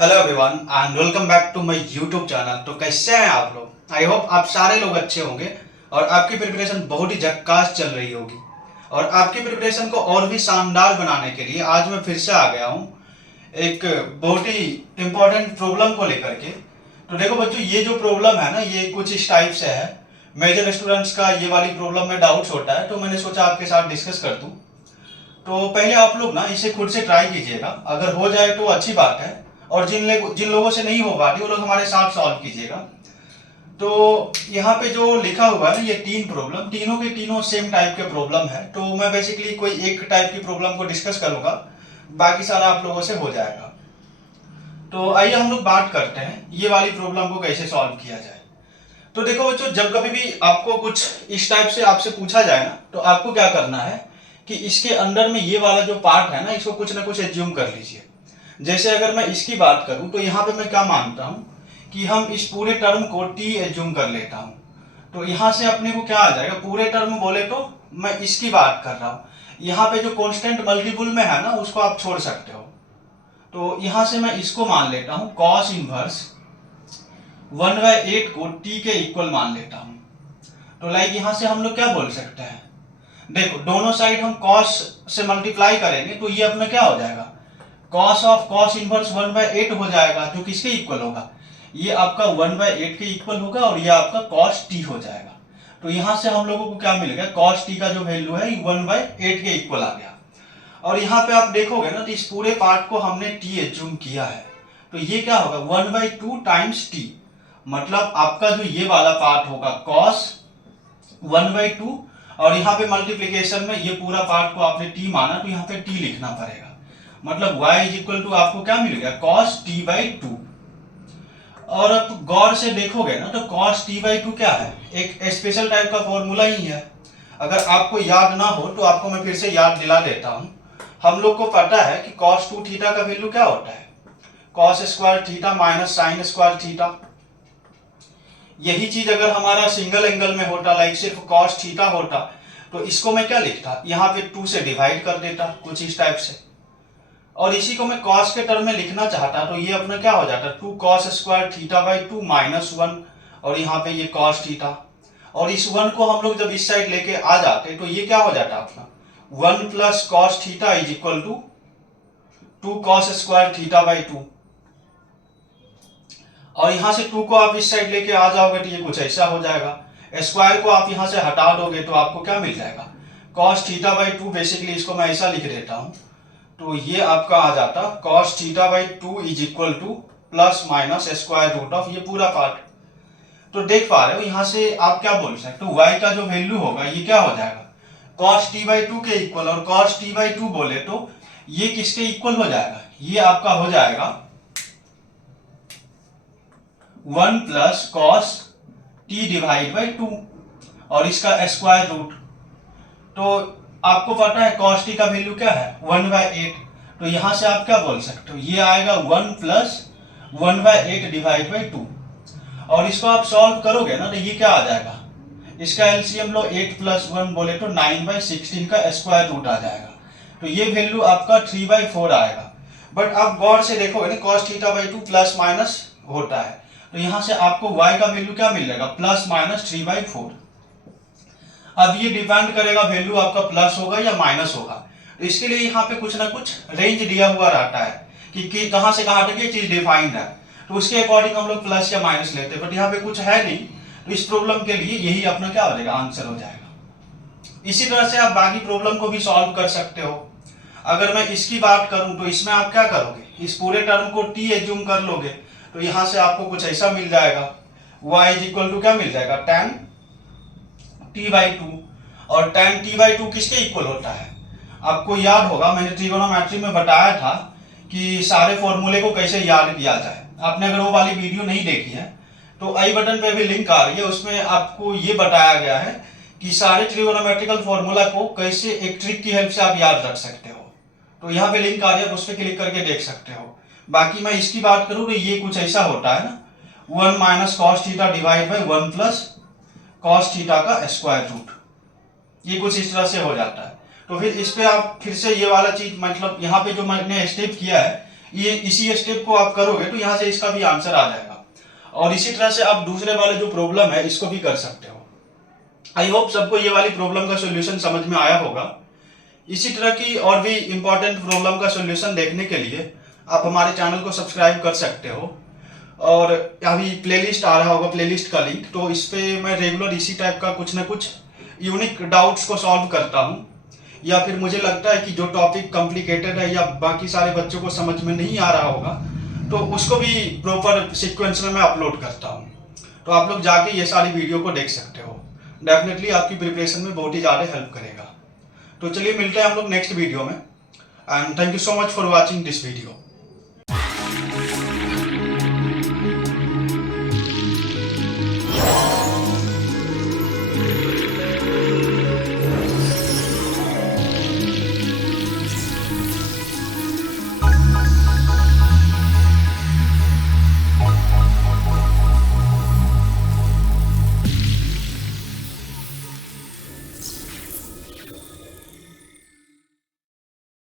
Hello everyone and welcome back to my YouTube channel. तो कैसे हैं आप लोग? आई होप आप सारे लोग अच्छे होंगे और आपकी प्रिपरेशन बहुत ही झक्कास चल रही होगी। और आपकी प्रिपरेशन को और भी शानदार बनाने के लिए आज मैं फिर से आ गया हूँ एक बहुत ही इम्पोर्टेंट प्रॉब्लम को लेकर के। तो देखो बच्चों, ये जो प्रॉब्लम है ना, ये कुछ इस टाइप से है। मेजर स्टूडेंट्स का ये वाली प्रॉब्लम में डाउट्स होता है, तो मैंने सोचा आपके साथ डिस्कस कर दूँ। तो पहले आप लोग ना इसे खुद से ट्राई कीजिएगा, अगर हो जाए तो अच्छी बात है, और जिन लोगों से नहीं हो पाती वो लोग हमारे साथ सॉल्व कीजिएगा। तो यहाँ पे जो लिखा हुआ है ना, ये तीन प्रॉब्लम, तीनों के तीनों सेम टाइप के प्रॉब्लम है। तो मैं बेसिकली कोई एक टाइप की प्रॉब्लम को डिस्कस करूंगा, बाकी सारा आप लोगों से हो जाएगा। तो आइए हम लोग बात करते हैं ये वाली प्रॉब्लम को कैसे सॉल्व किया जाए। तो देखो बच्चों, जब कभी भी आपको कुछ इस टाइप से आपसे पूछा जाए ना, तो आपको क्या करना है कि इसके अंदर में ये वाला जो पार्ट है ना, इसको कुछ ना कुछ एज्यूम कर लीजिए। जैसे अगर मैं इसकी बात करूं तो यहाँ पे मैं क्या मानता हूं कि हम इस पूरे टर्म को टी एज्यूम कर लेता हूं। तो यहाँ से अपने को क्या आ जाएगा, पूरे टर्म बोले तो मैं इसकी बात कर रहा हूं। यहाँ पे जो कांस्टेंट मल्टीपल में है ना, उसको आप छोड़ सकते हो। तो यहाँ से मैं इसको मान लेता हूँ कॉस इनवर्स 1/8 को टी के इक्वल मान लेता हूँ। तो लाइक यहाँ से हम लोग क्या बोल सकते हैं, देखो दोनों साइड हम कॉस से मल्टीप्लाई करेंगे तो ये अपना क्या हो जाएगा, कॉस ऑफ कॉस इनवर्स 1/8 हो जाएगा, जो किसके इक्वल होगा, ये आपका 1/8 के इक्वल होगा, और ये आपका कॉस टी हो जाएगा। तो यहाँ से हम लोगों को क्या मिल गया, कॉस टी का जो वैल्यू है 1/8 के इक्वल आ गया। और यहाँ पे आप देखोगे ना, तो इस पूरे पार्ट को हमने टी एज्यूम किया है। तो ये क्या होगा, 1/2 टाइम्स टी, मतलब आपका जो ये वाला पार्ट होगा कॉस 1/2, और यहाँ पे मल्टीप्लीकेशन में ये पूरा पार्ट को आपने टी माना, तो यहाँ पे टी लिखना पड़ेगा। मतलब y इज इक्वल टू आपको क्या मिल गया, cos t/2। और अब गौर से देखोगे ना, तो cos t/2 क्या है, एक स्पेशल टाइप का फॉर्मूला ही है। अगर आपको याद ना हो तो आपको मैं फिर से याद दिला देता हूं। हम लोग को पता है कि cos 2 थीटा का वैल्यू क्या होता है, cos square theta minus sine square theta. यही चीज अगर हमारा सिंगल एंगल में होता, लाइक सिर्फ cos थीटा होता, तो इसको मैं क्या लिखता, यहाँ पे 2 से डिवाइड कर देता कुछ इस टाइप से। और इसी को मैं cos के टर्म में लिखना चाहता, तो ये अपना क्या हो जाता, 2 cos स्क्वायर थीटा/2 माइनस 1, और यहाँ पे ये cos थीटा। और इस 1 को हम लोग जब इस साइड लेके आ जाते तो ये क्या हो जाता अपना, 1 plus cos theta is equal to 2 cos square theta. और यहाँ से 2 को आप इस साइड लेके आ जाओगे तो ये कुछ ऐसा हो जाएगा। स्क्वायर को आप यहाँ से हटा दोगे तो आपको क्या मिल जाएगा, cos थीटा/2। बेसिकली इसको मैं ऐसा लिख देता हूँ, तो ये आपका आ जाता cos थीटा/2 is equal to plus minus square root of ये पूरा पार्ट। तो देख पा रहे हो, यहाँ से आप क्या बोल सकते हो, y का जो वैल्यू होगा ये क्या हो जाएगा, cos t/2 के इक्वल। और cos t/2 बोले तो ये किसके इक्वल हो जाएगा, ये आपका हो जाएगा 1 प्लस cos t/2, और इसका स्क्वायर रूट। तो आपको पता है cos t का वैल्यू क्या है, 1/8। तो यहां से आप क्या बोल सकते हो, ये आएगा 1 प्लस 1/8 डिवाइड बाई 2। और इसको आप सॉल्व करोगे ना, तो ये क्या आ जाएगा, इसका एलसीएम लो 8 प्लस 1 बोले तो 9/16 का स्क्वायर रूट आ जाएगा। तो ये वैल्यू आपका 3/4 आएगा। बट आप गौर से देखोगे ना, cos थीटा/2 प्लस माइनस होता है, तो यहां से आपको y का वैल्यू क्या मिल जाएगा, प्लस माइनस 3/4। अब ये डिपेंड करेगा वैल्यू आपका प्लस होगा या माइनस होगा। तो इसके लिए यहाँ पे कुछ ना कुछ रेंज दिया हुआ रहता है कि कहां से कहां तक ये चीज डिफाइंड है, तो उसके अकॉर्डिंग हम लोग प्लस या माइनस लेते हैं। बट यहाँ पे कुछ है नहीं, तो इस प्रॉब्लम के लिए यही अपना क्या हो जाएगा, आंसर हो जाएगा। इसी तरह से आप बाकी प्रॉब्लम को भी सॉल्व कर सकते हो। अगर मैं इसकी बात करूं तो इसमें आप क्या करोगे, इस पूरे टर्म को टी एज्यूम कर लोगे, तो यहां से आपको कुछ ऐसा मिल जाएगा, y इज इक्वल टू क्या मिल जाएगा, tan t/2। और tan t/2 किसके इक्वल होता है, आपको याद होगा मैंने ट्रिगोनोमेट्री में बताया था कि सारे फॉर्मूले को कैसे याद किया जाए। आपने अगर वो वाली वीडियो नहीं देखी है तो आई बटन पे भी लिंक आ रही है, उसमें आपको ये बताया गया है कि सारे ट्रिगोनोमेट्रिकल फॉर्मूला को कैसे एक ट्रिक की हेल्प से आप याद रख सकते हो। तो यहाँ पे लिंक आ रही है, उस पर क्लिक करके देख सकते हो। बाकी मैं इसकी बात करूँ तो ये कुछ ऐसा होता है ना, 1 minus cos theta divide by 1 plus cos theta का स्क्वायर रूट, ये कुछ इस तरह से हो जाता है। तो फिर इस पे आप फिर से ये वाला चीज, मतलब यहाँ पे जो मैंने स्टेप किया है ये इसी स्टेप को आप करोगे तो यहाँ से इसका भी आंसर आ जाएगा। और इसी तरह से आप दूसरे वाले जो प्रॉब्लम है इसको भी कर सकते हो। आई होप सबको ये वाली प्रॉब्लम का सोल्यूशन समझ में आया होगा। इसी तरह की और भी इंपॉर्टेंट प्रॉब्लम का सोल्यूशन देखने के लिए आप हमारे चैनल को सब्सक्राइब कर सकते हो। और अभी प्लेलिस्ट आ रहा होगा, प्लेलिस्ट का लिंक, तो इस पे मैं रेगुलर इसी टाइप का कुछ ना कुछ यूनिक डाउट्स को सॉल्व करता हूँ, या फिर मुझे लगता है कि जो टॉपिक कॉम्प्लिकेटेड है या बाकी सारे बच्चों को समझ में नहीं आ रहा होगा तो उसको भी प्रॉपर सीक्वेंस में मैं अपलोड करता हूँ। तो आप लोग जाके ये सारी वीडियो को देख सकते हो, डेफिनेटली आपकी प्रिपरेशन में बहुत ही ज़्यादा हेल्प करेगा। तो चलिए मिलते हैं हम लोग नेक्स्ट वीडियो में, and thank you so much for watching this video.